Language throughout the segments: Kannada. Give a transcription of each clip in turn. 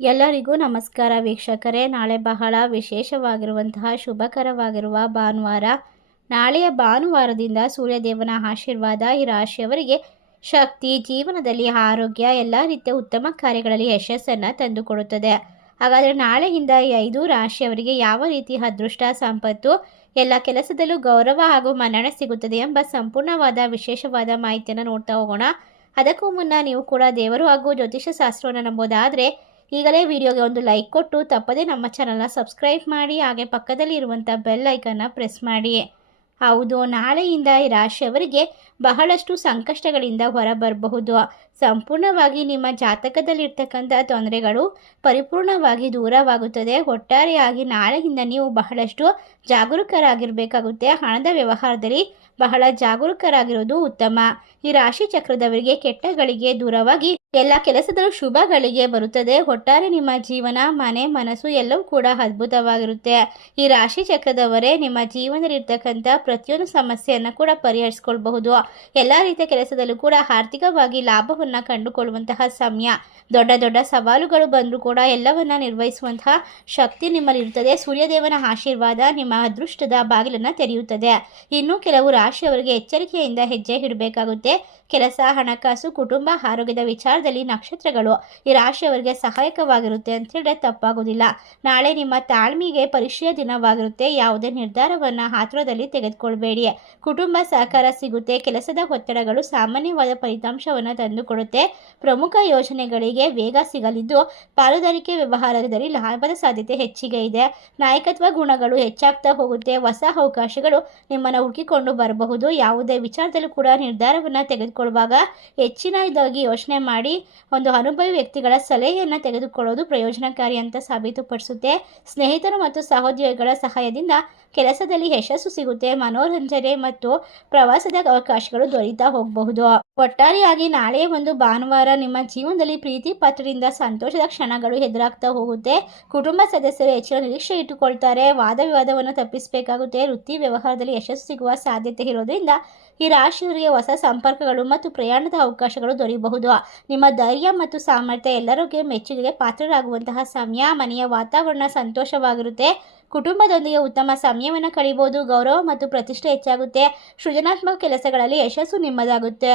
ಎಲ್ಲರಿಗೂ ನಮಸ್ಕಾರ ವೀಕ್ಷಕರೇ. ನಾಳೆ ಬಹಳ ವಿಶೇಷವಾಗಿರುವಂತಹ ಶುಭಕರವಾಗಿರುವ ಭಾನುವಾರ. ನಾಳೆಯ ಭಾನುವಾರದಿಂದ ಸೂರ್ಯದೇವನ ಆಶೀರ್ವಾದ ಈ ರಾಶಿಯವರಿಗೆ ಶಕ್ತಿ, ಜೀವನದಲ್ಲಿ ಆರೋಗ್ಯ, ಎಲ್ಲ ರೀತಿಯ ಉತ್ತಮ ಕಾರ್ಯಗಳಲ್ಲಿ ಯಶಸ್ಸನ್ನು ತಂದುಕೊಡುತ್ತದೆ. ಹಾಗಾದರೆ ನಾಳೆಯಿಂದ ಈ 5 ರಾಶಿಯವರಿಗೆ ಯಾವ ರೀತಿ ಅದೃಷ್ಟ, ಸಂಪತ್ತು, ಎಲ್ಲ ಕೆಲಸದಲ್ಲೂ ಗೌರವ ಹಾಗೂ ಮನ್ನಣೆ ಸಿಗುತ್ತದೆ ಎಂಬ ಸಂಪೂರ್ಣವಾದ ವಿಶೇಷವಾದ ಮಾಹಿತಿಯನ್ನು ನೋಡ್ತಾ ಹೋಗೋಣ. ಅದಕ್ಕೂ ಮುನ್ನ ನೀವು ಕೂಡ ದೇವರು ಹಾಗೂ ಜ್ಯೋತಿಷ ಶಾಸ್ತ್ರವನ್ನು ನಂಬೋದಾದರೆ ಈಗಲೇ ವಿಡಿಯೋಗೆ ಒಂದು ಲೈಕ್ ಕೊಟ್ಟು ತಪ್ಪದೇ ನಮ್ಮ ಚಾನಲ್ನ ಸಬ್ಸ್ಕ್ರೈಬ್ ಮಾಡಿ, ಹಾಗೆ ಪಕ್ಕದಲ್ಲಿ ಇರುವಂಥ ಬೆಲ್ ಐಕನ್ನ ಪ್ರೆಸ್ ಮಾಡಿ. ಹೌದು, ನಾಳೆಯಿಂದ ಈ ರಾಶಿಯವರಿಗೆ ಬಹಳಷ್ಟು ಸಂಕಷ್ಟಗಳಿಂದ ಹೊರಬರಬಹುದು. ಸಂಪೂರ್ಣವಾಗಿ ನಿಮ್ಮ ಜಾತಕದಲ್ಲಿರ್ತಕ್ಕಂಥ ತೊಂದರೆಗಳು ಪರಿಪೂರ್ಣವಾಗಿ ದೂರವಾಗುತ್ತದೆ. ಒಟ್ಟಾರೆಯಾಗಿ ನಾಳೆಯಿಂದ ನೀವು ಬಹಳಷ್ಟು ಜಾಗರೂಕರಾಗಿರಬೇಕಾಗುತ್ತೆ. ಹಣದ ವ್ಯವಹಾರದಲ್ಲಿ ಬಹಳ ಜಾಗರೂಕರಾಗಿರೋದು ಉತ್ತಮ. ಈ ರಾಶಿ ಚಕ್ರದವರಿಗೆ ಕೆಟ್ಟಗಳಿಗೆ ದೂರವಾಗಿ ಎಲ್ಲ ಕೆಲಸದಲ್ಲೂ ಶುಭಗಳಿಗೆ ಬರುತ್ತದೆ. ಒಟ್ಟಾರೆ ನಿಮ್ಮ ಜೀವನ, ಮನೆ, ಮನಸ್ಸು ಎಲ್ಲವೂ ಕೂಡ ಅದ್ಭುತವಾಗಿರುತ್ತೆ. ಈ ರಾಶಿ ಚಕ್ರದವರೇ ನಿಮ್ಮ ಜೀವನದಲ್ಲಿರ್ತಕ್ಕಂಥ ಪ್ರತಿಯೊಂದು ಸಮಸ್ಯೆಯನ್ನು ಕೂಡ ಪರಿಹರಿಸ್ಕೊಳ್ಬಹುದು. ಎಲ್ಲ ರೀತಿಯ ಕೆಲಸದಲ್ಲೂ ಕೂಡ ಆರ್ಥಿಕವಾಗಿ ಲಾಭವನ್ನು ಕಂಡುಕೊಳ್ಳುವಂತಹ ಸಮಯ. ದೊಡ್ಡ ದೊಡ್ಡ ಸವಾಲುಗಳು ಬಂದರೂ ಕೂಡ ಎಲ್ಲವನ್ನ ನಿರ್ವಹಿಸುವಂತಹ ಶಕ್ತಿ ನಿಮ್ಮಲ್ಲಿರುತ್ತದೆ. ಸೂರ್ಯದೇವನ ಆಶೀರ್ವಾದ ನಿಮ್ಮ ಅದೃಷ್ಟದ ಬಾಗಿಲನ್ನು ತೆರೆಯುತ್ತದೆ. ಇನ್ನು ಕೆಲವು ರಾಶಿಯವರಿಗೆ ಎಚ್ಚರಿಕೆಯಿಂದ ಹೆಜ್ಜೆ ಇಡಬೇಕಾಗುತ್ತೆ. ಕೆಲಸ, ಹಣಕಾಸು, ಕುಟುಂಬ, ಆರೋಗ್ಯದ ವಿಚಾರದಲ್ಲಿ ನಕ್ಷತ್ರಗಳು ಈ ರಾಶಿಯವರಿಗೆ ಸಹಾಯಕವಾಗಿರುತ್ತೆ ಅಂತ ಹೇಳಿದ್ರೆ ತಪ್ಪಾಗೋದಿಲ್ಲ. ನಾಳೆ ನಿಮ್ಮ ತಾಳ್ಮೆಗೆ ಪರೀಕ್ಷೆಯ ದಿನವಾಗಿರುತ್ತೆ. ಯಾವುದೇ ನಿರ್ಧಾರವನ್ನು ಆತುರದಲ್ಲಿ ತೆಗೆದುಕೊಳ್ಬೇಡಿ. ಕುಟುಂಬ ಸಹಕಾರ ಸಿಗುತ್ತೆ. ಕೆಲಸದ ಒತ್ತಡಗಳು ಸಾಮಾನ್ಯವಾದ ಫಲಿತಾಂಶವನ್ನು ತಂದುಕೊಡುತ್ತೆ. ಪ್ರಮುಖ ಯೋಜನೆಗಳಿಗೆ ವೇಗ ಸಿಗಲಿದ್ದು, ಪಾಲುದಾರಿಕೆ ವ್ಯವಹಾರದಲ್ಲಿ ಲಾಭದ ಸಾಧ್ಯತೆ ಹೆಚ್ಚಿಗೆ ಇದೆ. ನಾಯಕತ್ವ ಗುಣಗಳು ಹೆಚ್ಚಾಗ್ತಾ ಹೋಗುತ್ತೆ. ಹೊಸ ಅವಕಾಶಗಳು ನಿಮ್ಮನ್ನು ಹುಡುಕಿಕೊಂಡು ಬರಬಹುದು. ಯಾವುದೇ ವಿಚಾರದಲ್ಲೂ ಕೂಡ ನಿರ್ಧಾರವನ್ನು ತೆಗೆದುಕೊಳ್ಳುವಾಗ ಹೆಚ್ಚಿನದಾಗಿ ಯೋಚನೆ ಮಾಡಿ ಒಂದು ಅನುಭವಿ ವ್ಯಕ್ತಿಗಳ ಸಲಹೆಯನ್ನು ತೆಗೆದುಕೊಳ್ಳೋದು ಪ್ರಯೋಜನಕಾರಿ ಅಂತ ಸಾಬೀತುಪಡಿಸುತ್ತೆ. ಸ್ನೇಹಿತರು ಮತ್ತು ಸಹೋದ್ಯೋಗಿಗಳ ಸಹಾಯದಿಂದ ಕೆಲಸದಲ್ಲಿ ಯಶಸ್ಸು ಸಿಗುತ್ತೆ. ಮನೋರಂಜನೆ ಮತ್ತು ಪ್ರವಾಸದ ಅವಕಾಶಗಳು ದೊರೀತಾ ಹೋಗಬಹುದು. ಒಟ್ಟಾರೆಯಾಗಿ ನಾಳೆಯ ಒಂದು ಭಾನುವಾರ ನಿಮ್ಮ ಜೀವನದಲ್ಲಿ ಪ್ರೀತಿ ಪಾತ್ರರಿಂದ ಸಂತೋಷದ ಕ್ಷಣಗಳು ಎದುರಾಗ್ತಾ ಹೋಗುತ್ತೆ. ಕುಟುಂಬ ಸದಸ್ಯರು ಹೆಚ್ಚಿನ ನಿರೀಕ್ಷೆ ಇಟ್ಟುಕೊಳ್ತಾರೆ. ವಾದ ವಿವಾದವನ್ನು ತಪ್ಪಿಸಬೇಕಾಗುತ್ತೆ. ವೃತ್ತಿ ವ್ಯವಹಾರದಲ್ಲಿ ಯಶಸ್ಸು ಸಿಗುವ ಸಾಧ್ಯತೆ ಇರೋದ್ರಿಂದ ಈ ರಾಶಿಯವರಿಗೆ ಹೊಸ ಸಂಪರ್ಕಗಳು ಮತ್ತು ಪ್ರಯಾಣದ ಅವಕಾಶಗಳು ದೊರೆಯಬಹುದು. ನಿಮ್ಮ ಧೈರ್ಯ ಮತ್ತು ಸಾಮರ್ಥ್ಯ ಎಲ್ಲರಿಗೂ ಮೆಚ್ಚುಗೆಗೆ ಪಾತ್ರರಾಗುವಂತಹ ಸಮಯ. ಮನೆಯ ವಾತಾವರಣ ಸಂತೋಷವಾಗಿರುತ್ತೆ. ಕುಟುಂಬದೊಂದಿಗೆ ಉತ್ತಮ ಸಮಯವನ್ನು ಕಳೆಯಬಹುದು. ಗೌರವ ಮತ್ತು ಪ್ರತಿಷ್ಠೆ ಹೆಚ್ಚಾಗುತ್ತೆ. ಸೃಜನಾತ್ಮಕ ಕೆಲಸಗಳಲ್ಲಿ ಯಶಸ್ಸು ನಿಮ್ಮದಾಗುತ್ತೆ.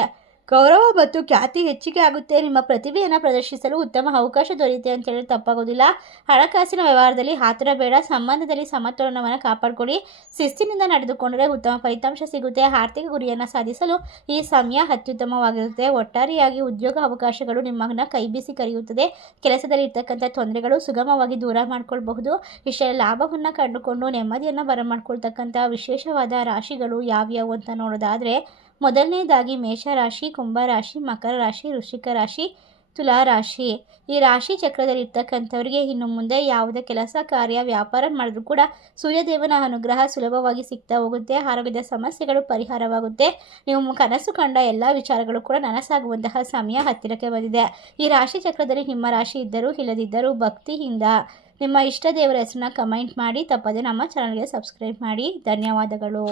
ಗೌರವ ಮತ್ತು ಖ್ಯಾತಿ ಹೆಚ್ಚಿಗೆ ಆಗುತ್ತೆ. ನಿಮ್ಮ ಪ್ರತಿಭೆಯನ್ನು ಪ್ರದರ್ಶಿಸಲು ಉತ್ತಮ ಅವಕಾಶ ದೊರೆಯುತ್ತೆ ಅಂತ ಹೇಳಿ ತಪ್ಪಾಗೋದಿಲ್ಲ. ಹಣಕಾಸಿನ ವ್ಯವಹಾರದಲ್ಲಿ ಆತುರ ಬೇಡ. ಸಂಬಂಧದಲ್ಲಿ ಸಮತೋಲನವನ್ನು ಕಾಪಾಡಿಕೊಳ್ಳಿ. ಶಿಸ್ತಿನಿಂದ ನಡೆದುಕೊಂಡರೆ ಉತ್ತಮ ಫಲಿತಾಂಶ ಸಿಗುತ್ತೆ. ಆರ್ಥಿಕ ಗುರಿಯನ್ನು ಸಾಧಿಸಲು ಈ ಸಮಯ ಅತ್ಯುತ್ತಮವಾಗಿರುತ್ತೆ. ಒಟ್ಟಾರೆಯಾಗಿ ಉದ್ಯೋಗ ಅವಕಾಶಗಳು ನಿಮ್ಮನ್ನು ಕೈಬೀಸಿ ಕರೆಯುತ್ತದೆ. ಕೆಲಸದಲ್ಲಿ ಇರ್ತಕ್ಕಂಥ ತೊಂದರೆಗಳು ಸುಗಮವಾಗಿ ದೂರ ಮಾಡಿಕೊಳ್ಬಹುದು. ಇಷ್ಟೆಲ್ಲ ಲಾಭವನ್ನು ಕಂಡುಕೊಂಡು ನೆಮ್ಮದಿಯನ್ನು ಬರಮಾಡ್ಕೊಳ್ತಕ್ಕಂಥ ವಿಶೇಷವಾದ ರಾಶಿಗಳು ಯಾವ್ಯಾವು ಅಂತ ನೋಡೋದಾದರೆ, ಮೊದಲನೇದಾಗಿ ಮೇಷರಾಶಿ, ಕುಂಭರಾಶಿ, ಮಕರ ರಾಶಿ, ವೃಶ್ಚಿಕ ರಾಶಿ, ತುಲಾ ರಾಶಿ. ಈ ರಾಶಿ ಚಕ್ರದಲ್ಲಿ ಇರ್ತಕ್ಕಂಥವರಿಗೆ ಇನ್ನು ಮುಂದೆ ಯಾವುದೇ ಕೆಲಸ, ಕಾರ್ಯ, ವ್ಯಾಪಾರ ಮಾಡಿದ್ರೂ ಕೂಡ ಸೂರ್ಯದೇವನ ಅನುಗ್ರಹ ಸುಲಭವಾಗಿ ಸಿಗ್ತಾ ಹೋಗುತ್ತೆ. ಆರೋಗ್ಯದ ಸಮಸ್ಯೆಗಳು ಪರಿಹಾರವಾಗುತ್ತೆ. ನೀವು ಕನಸು ಕಂಡ ಎಲ್ಲ ವಿಚಾರಗಳು ಕೂಡ ನನಸಾಗುವಂತಹ ಸಮಯ ಹತ್ತಿರಕ್ಕೆ ಬಂದಿದೆ. ಈ ರಾಶಿ ಚಕ್ರದಲ್ಲಿ ನಿಮ್ಮ ರಾಶಿ ಇದ್ದರೂ ಇಲ್ಲದಿದ್ದರೂ ಭಕ್ತಿಯಿಂದ ನಿಮ್ಮ ಇಷ್ಟ ದೇವರ ಹೆಸರನ್ನ ಕಮೆಂಟ್ ಮಾಡಿ. ತಪ್ಪದೆ ನಮ್ಮ ಚಾನಲ್ಗೆ ಸಬ್ಸ್ಕ್ರೈಬ್ ಮಾಡಿ. ಧನ್ಯವಾದಗಳು.